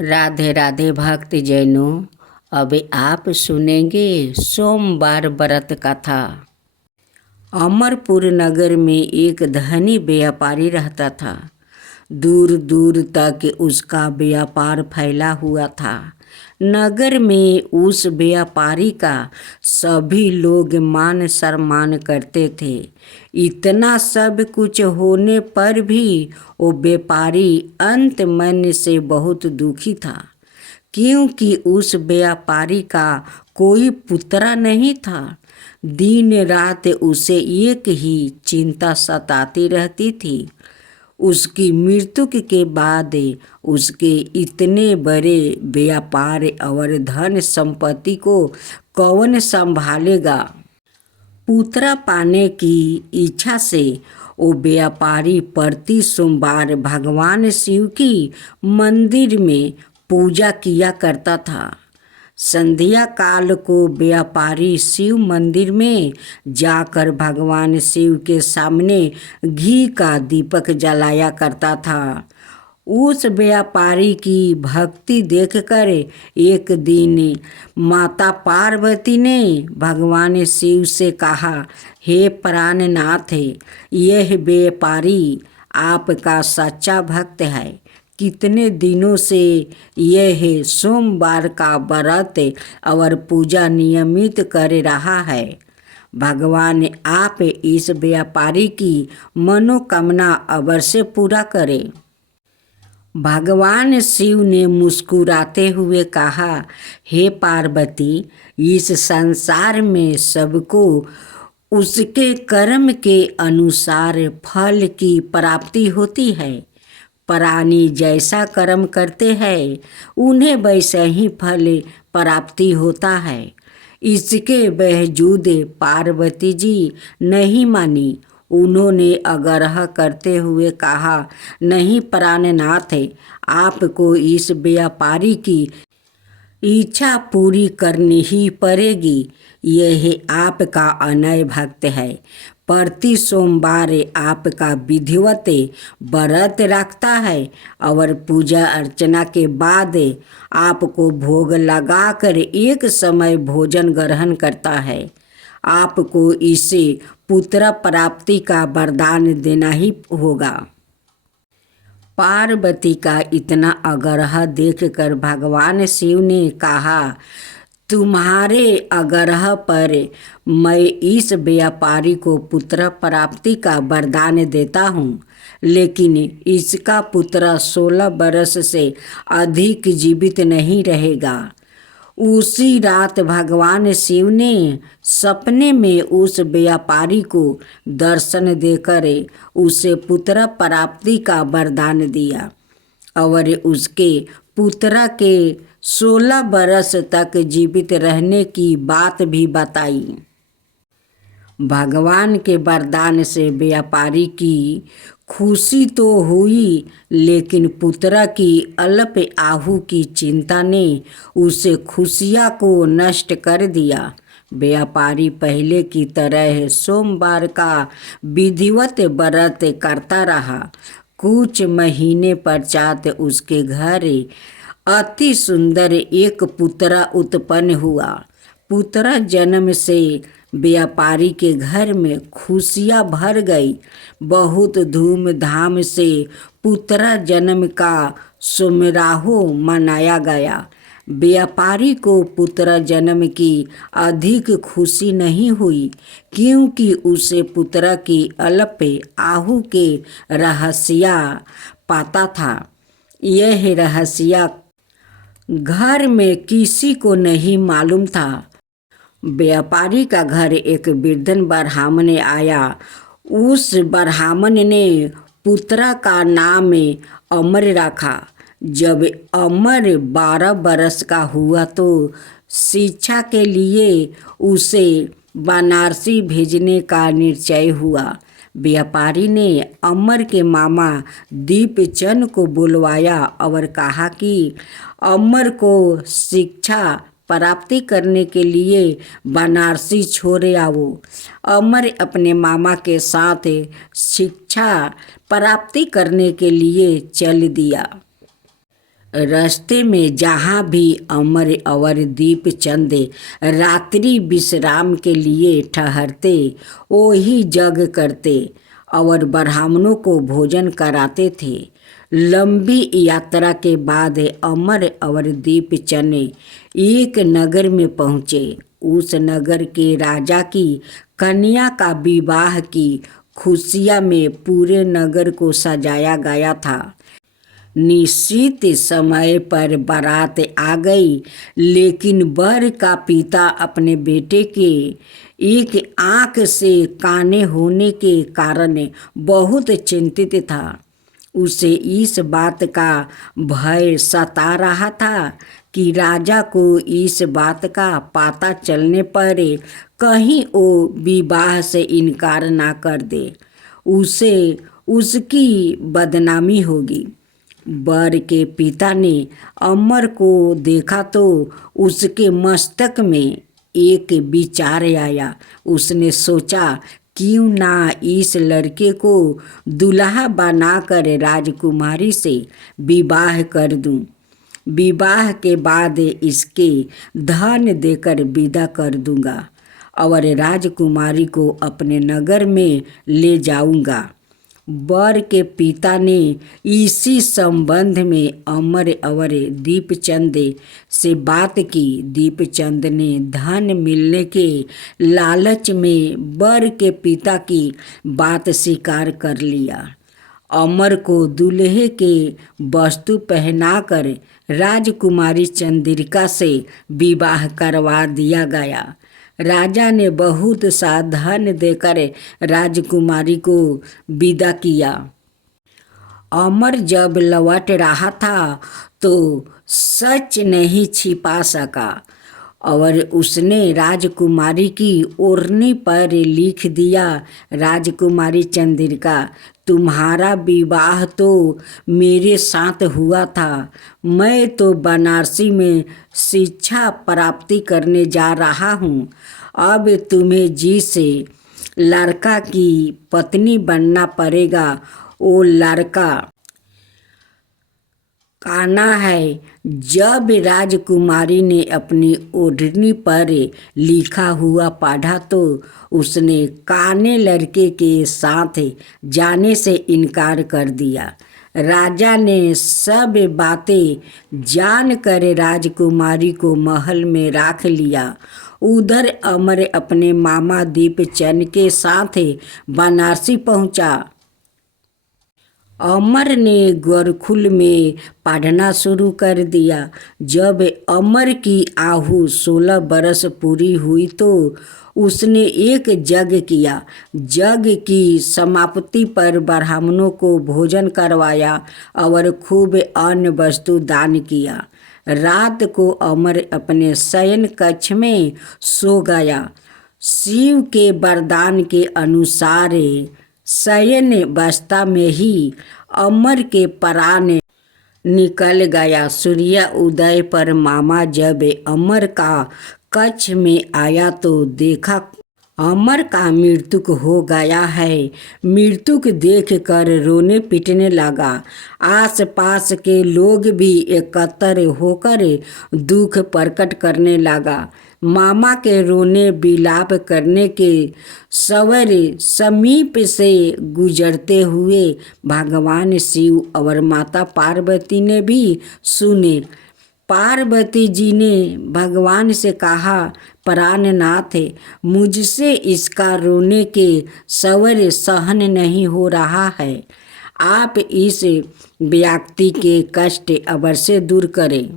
राधे राधे भक्त जैनों। अब आप सुनेंगे सोमवार व्रत कथा। अमरपुर नगर में एक धनी व्यापारी रहता था। दूर दूर तक उसका व्यापार फैला हुआ था। नगर में उस व्यापारी का सभी लोग मान सम्मान करते थे। इतना सब कुछ होने पर भी वो व्यापारी अंत मन से बहुत दुखी था, क्योंकि उस व्यापारी का कोई पुत्र नहीं था। दिन रात उसे एक ही चिंता सताती रहती थी। उसकी मृत्यु के बाद उसके इतने बड़े व्यापार और धन संपत्ति को कौन संभालेगा। पुत्र पाने की इच्छा से वो व्यापारी प्रति सोमवार भगवान शिव की मंदिर में पूजा किया करता था। संध्या काल को व्यापारी शिव मंदिर में जाकर भगवान शिव के सामने घी का दीपक जलाया करता था। उस व्यापारी की भक्ति देखकर एक दिन माता पार्वती ने भगवान शिव से कहा, हे प्राणनाथ, यह व्यापारी आपका सच्चा भक्त है। कितने दिनों से यह सोमवार का व्रत और पूजा नियमित कर रहा है। भगवान आप इस व्यापारी की मनोकामना अवश्य पूरा करें। भगवान शिव ने मुस्कुराते हुए कहा, हे पार्वती, इस संसार में सबको उसके कर्म के अनुसार फल की प्राप्ति होती है। प्राणी जैसा कर्म करते हैं उन्हें वैसे ही फल प्राप्ति होता है। इसके बावजूद पार्वती जी नहीं मानी। उन्होंने आग्रह करते हुए कहा, नहीं प्राणनाथ, आपको इस व्यापारी की इच्छा पूरी करनी ही पड़ेगी। यह आपका अनय भक्त है। प्रति सोमवार आपका विधिवत व्रत रखता है और पूजा अर्चना के बाद आपको भोग लगाकर एक समय भोजन ग्रहण करता है। आपको इसे पुत्र प्राप्ति का वरदान देना ही होगा। पार्वती का इतना आग्रह देखकर भगवान शिव ने कहा, तुम्हारे आग्रह पर मैं इस व्यापारी को पुत्र प्राप्ति का वरदान देता हूँ, लेकिन इसका पुत्र 16 वर्ष से अधिक जीवित नहीं रहेगा। उसी रात भगवान शिव ने सपने में उस व्यापारी को दर्शन देकर उसे पुत्र प्राप्ति का वरदान दिया और उसके पुत्र के 16 वर्ष तक जीवित रहने की बात भी बताई। भगवान के वरदान से व्यापारी की खुशी तो हुई, लेकिन पुत्र की अल्प आयु की चिंता ने उसे खुशियाँ को नष्ट कर दिया। व्यापारी पहले की तरह सोमवार का विधिवत व्रत करता रहा। कुछ महीने पश्चात उसके घर अति सुंदर एक पुत्र उत्पन्न हुआ। पुत्र जन्म से व्यापारी के घर में खुशियाँ भर गई। बहुत धूमधाम से पुत्र जन्म का समारोह मनाया गया। व्यापारी को पुत्र जन्म की अधिक खुशी नहीं हुई, क्योंकि उसे पुत्र की अल्प आयु के रहस्य पता था। यह रहस्य घर में किसी को नहीं मालूम था। व्यापारी का घर एक वृद्ध ब्राह्मण आया। उस ब्राह्मण ने पुत्र का नाम अमर रखा। जब अमर 12 वर्ष का हुआ तो शिक्षा के लिए उसे बनारसी भेजने का निश्चय हुआ। व्यापारी ने अमर के मामा दीपचंद को बुलवाया और कहा कि अमर को शिक्षा प्राप्ति करने के लिए बनारसी छोड़ आओ। अमर अपने मामा के साथ शिक्षा प्राप्ति करने के लिए चल दिया। रास्ते में जहाँ भी अमर और दीपचंद रात्रि विश्राम के लिए ठहरते वही जग करते और ब्राह्मणों को भोजन कराते थे। लंबी यात्रा के बाद अमर और दीपचंद एक नगर में पहुँचे। उस नगर के राजा की कन्या का विवाह की खुशियाँ में पूरे नगर को सजाया गया था। निश्चित समय पर बारात आ गई, लेकिन वर का पिता अपने बेटे के एक आंख से काने होने के कारण बहुत चिंतित था। उसे इस बात का भय सता रहा था कि राजा को इस बात का पता चलने पर कहीं वो विवाह से इनकार ना कर दे, उसे उसकी बदनामी होगी। वर के पिता ने अमर को देखा तो उसके मस्तक में एक विचार आया। उसने सोचा, क्यों ना इस लड़के को दुल्हा बनाकर राजकुमारी से विवाह कर दूं। विवाह के बाद इसके धन देकर विदा कर दूंगा और राजकुमारी को अपने नगर में ले जाऊंगा। वर के पिता ने इसी संबंध में अमर और दीपचंद से बात की। दीपचंद ने धन मिलने के लालच में वर के पिता की बात स्वीकार कर लिया। अमर को दूल्हे के वस्तु पहनाकर राजकुमारी चंद्रिका से विवाह करवा दिया गया। राजा ने बहुत सा धन देकर राजकुमारी को विदा किया। अमर जब लौट रहा था तो सच नहीं छिपा सका और उसने राजकुमारी की ओढ़नी पर लिख दिया, राजकुमारी चंद्रिका, तुम्हारा विवाह तो मेरे साथ हुआ था। मैं तो बनारसी में शिक्षा प्राप्ति करने जा रहा हूँ। अब तुम्हें जिस लड़का की पत्नी बनना पड़ेगा वो लड़का काना है। जब राजकुमारी ने अपनी ओढ़नी पर लिखा हुआ पढ़ा तो उसने काने लड़के के साथ जाने से इनकार कर दिया। राजा ने सब बातें जानकर राजकुमारी को महल में रख लिया। उधर अमर अपने मामा दीपचंद के साथ बनारसी पहुंचा। अमर ने गुरुकुल में पढ़ना शुरू कर दिया। जब अमर की आयु 16 बरस पूरी हुई तो उसने एक यज्ञ किया। यज्ञ की समाप्ति पर ब्राह्मणों को भोजन करवाया और खूब अन्न वस्तु दान किया। रात को अमर अपने शयन कक्ष में सो गया। शिव के वरदान के अनुसार शयन अवस्था में ही अमर के प्राण निकल गया। सूर्य उदय पर मामा जब अमर का कक्ष में आया तो देखा अमर का मृत्युक हो गया है। मृत्युक देख कर रोने पीटने लगा। आस पास के लोग भी एकत्र होकर दुख प्रकट करने लगा। मामा के रोने विलाप करने के सवर समीप से गुजरते हुए भगवान शिव और माता पार्वती ने भी सुने। पार्वती जी ने भगवान से कहा, प्राणनाथ, मुझसे इसका रोने के स्वर सहन नहीं हो रहा है। आप इस व्यक्ति के कष्ट अवश्य दूर करें।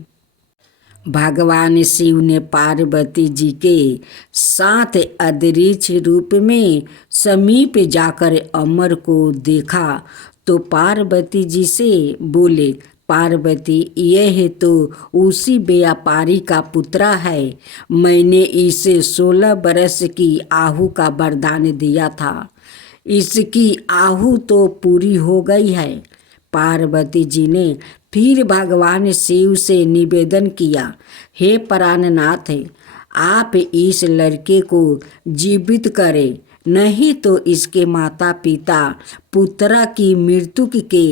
भगवान शिव ने पार्वती जी के साथ अदृश्य रूप में समीप जाकर अमर को देखा तो पार्वती जी से बोले, पार्वती, यह तो उसी व्यापारी का पुत्र है। मैंने इसे 16 बरस की आयु का वरदान दिया था। इसकी आयु तो पूरी हो गई है। पार्वती जी ने फिर भगवान शिव से निवेदन किया, हे प्राणनाथ, आप इस लड़के को जीवित करें, नहीं तो इसके माता पिता पुत्र की मृत्यु के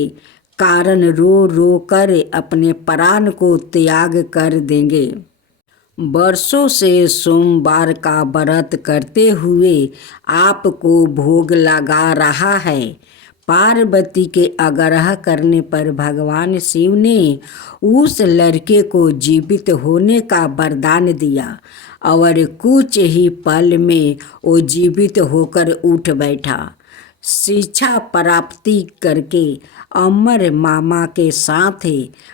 कारण रो रो कर अपने प्राण को त्याग कर देंगे। वर्षों से सोमवार का व्रत करते हुए आपको भोग लगा रहा है। पार्वती के आग्रह करने पर भगवान शिव ने उस लड़के को जीवित होने का वरदान दिया और कुछ ही पल में वो जीवित होकर उठ बैठा। शिक्षा प्राप्ति करके अमर मामा के साथ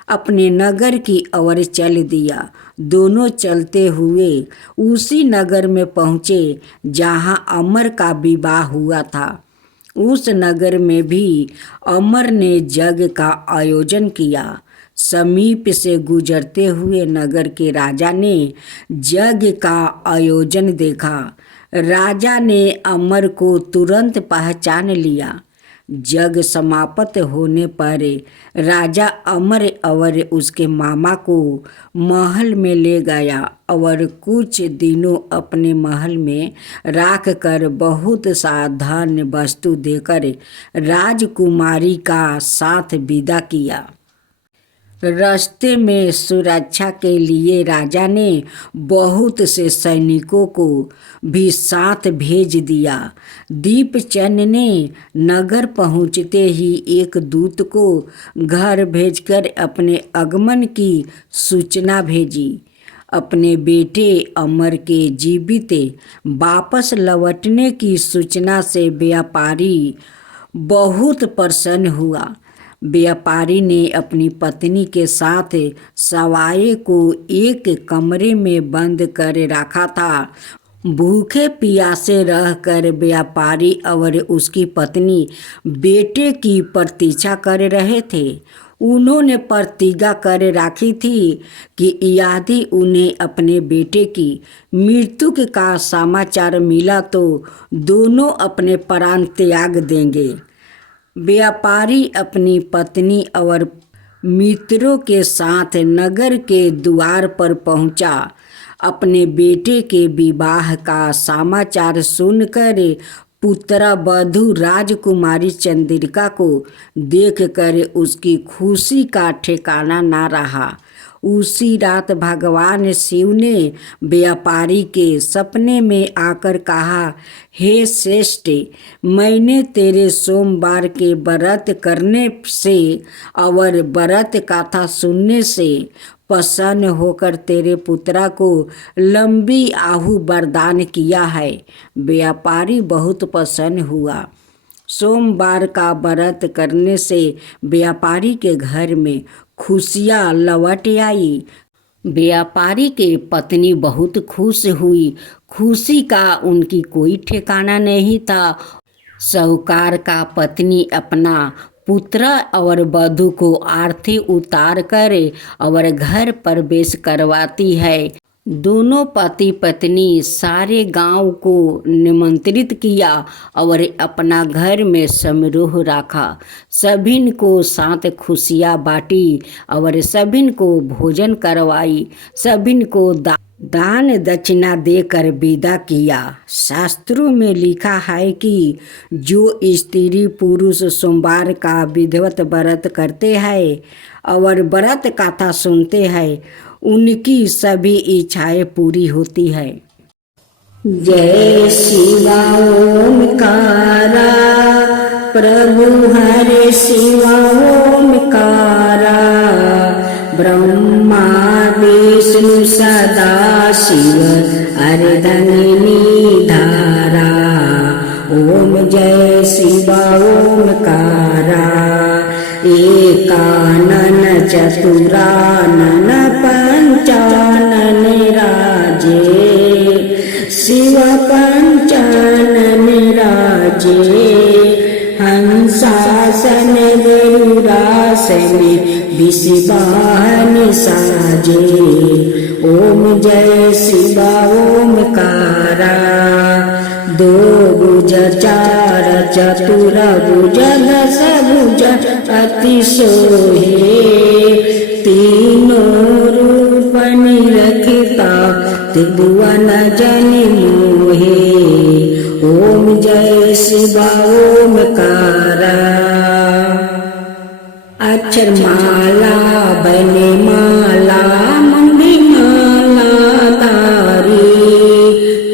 अपने नगर की ओर चल दिया। दोनों चलते हुए उसी नगर में पहुँचे जहाँ अमर का विवाह हुआ था। उस नगर में भी अमर ने यज्ञ का आयोजन किया। समीप से गुजरते हुए नगर के राजा ने यज्ञ का आयोजन देखा। राजा ने अमर को तुरंत पहचान लिया। यज्ञ समाप्त होने पर राजा अमर और उसके मामा को महल में ले गया और कुछ दिनों अपने महल में राख कर बहुत सा धन वस्तु देकर राजकुमारी का साथ विदा किया। रास्ते में सुरक्षा के लिए राजा ने बहुत से सैनिकों को भी साथ भेज दिया। दीपचंद ने नगर पहुंचते ही एक दूत को घर भेजकर अपने आगमन की सूचना भेजी। अपने बेटे अमर के जीवित वापस लौटने की सूचना से व्यापारी बहुत प्रसन्न हुआ। व्यापारी ने अपनी पत्नी के साथ सवाए को एक कमरे में बंद कर रखा था। भूखे प्यासे रहकर व्यापारी और उसकी पत्नी बेटे की प्रतीक्षा कर रहे थे। उन्होंने प्रतिज्ञा कर रखी थी कि यदि उन्हें अपने बेटे की मृत्यु का समाचार मिला तो दोनों अपने प्राण त्याग देंगे। व्यापारी अपनी पत्नी और मित्रों के साथ नगर के द्वार पर पहुंचा। अपने बेटे के विवाह का समाचार सुनकर पुत्रवधू राजकुमारी चंद्रिका को देखकर उसकी खुशी का ठिकाना न रहा। उसी रात भगवान शिव ने व्यापारी के सपने में आकर कहा, हे श्रेष्ठ, मैंने तेरे सोमवार के व्रत करने से और व्रत कथा सुनने से प्रसन्न होकर तेरे पुत्रा को लंबी आयु वरदान किया है। व्यापारी बहुत प्रसन्न हुआ। सोमवार का व्रत करने से व्यापारी के घर में खुशियाँ लौट आई। व्यापारी के पत्नी बहुत खुश हुई। खुशी का उनकी कोई ठिकाना नहीं था। साहूकार का पत्नी अपना पुत्र और वधू को आरती उतार कर और घर प्रवेश करवाती है। दोनों पति पत्नी सारे गांव को निमंत्रित किया और अपना घर में समारोह रखा। सभिन को साथ खुशियाँ बांटी और सभिन को भोजन करवाई। सभिन को दान दक्षिणा देकर विदा किया। शास्त्रों में लिखा है कि जो स्त्री पुरुष सोमवार का विधिवत व्रत करते हैं और व्रत कथा सुनते हैं उनकी सभी इच्छाएं पूरी होती है। जय शिवा ओमकारा, प्रभु हरे शिवा ओमकारा, ब्रह्मा विष्णु सदा शिव अर्धंगिनी धारा। ओम जय शिवा ओमकारा, एकानन चतुरानन पंचानन राजे, शिव पंचानन राजे। हंसासन गरुड़ासन विषवाहन साजे। ओम जय शिवा ओमकारा, दो भुज चार चतुर भुज दस भुज अति सोहे, तीनों रूप निरखता त्रिभुवन जन मोहे। ओम जय शिवा ओमकारा। अक्षर माला बने माला मुंडी माला तारी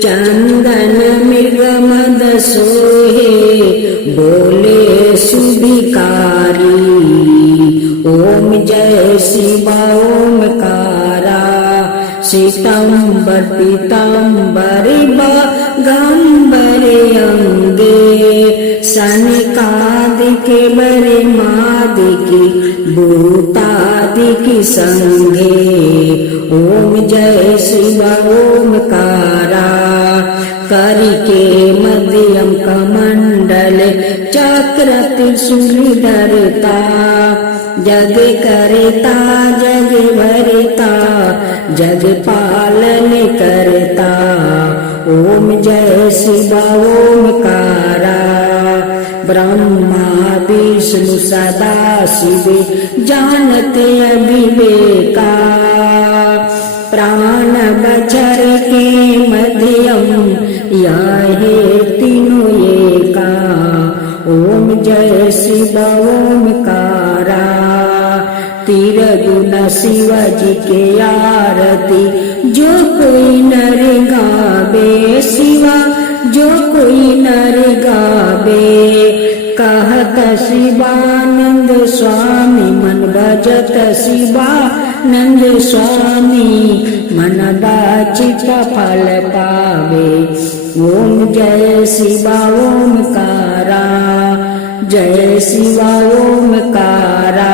चंदन मृग मद सोहे बोले सुभिकारी ओम जय शिवा ओमकारा श्वेतांबर पीतांबर गंबरे अंगे सनिकादिके बरे मादिकी भूतादिकी संगे ओम जय शिवा ओमकारा करिके मध्यम कमंडल चक्र त्रिशूल धरता जग करता जग भरता जग पालन करता ओम जय शिवा ओमकारा ब्रह्मा विष्णु सदा शिव जानते अविवेका प्राण बचर के मध्यम याहे तीनों एका ओम जय शिवा ओमकारा तीर गुण शिव जी के आरती जो कोई नर गावे शिवा जो कोई नर गावे कहत शिवानंद स्वामी मन भजत शिवानंद स्वामी मन वांछित फल पावे ओम जय शिवा ओमकारा जय शिवा ओमकारा।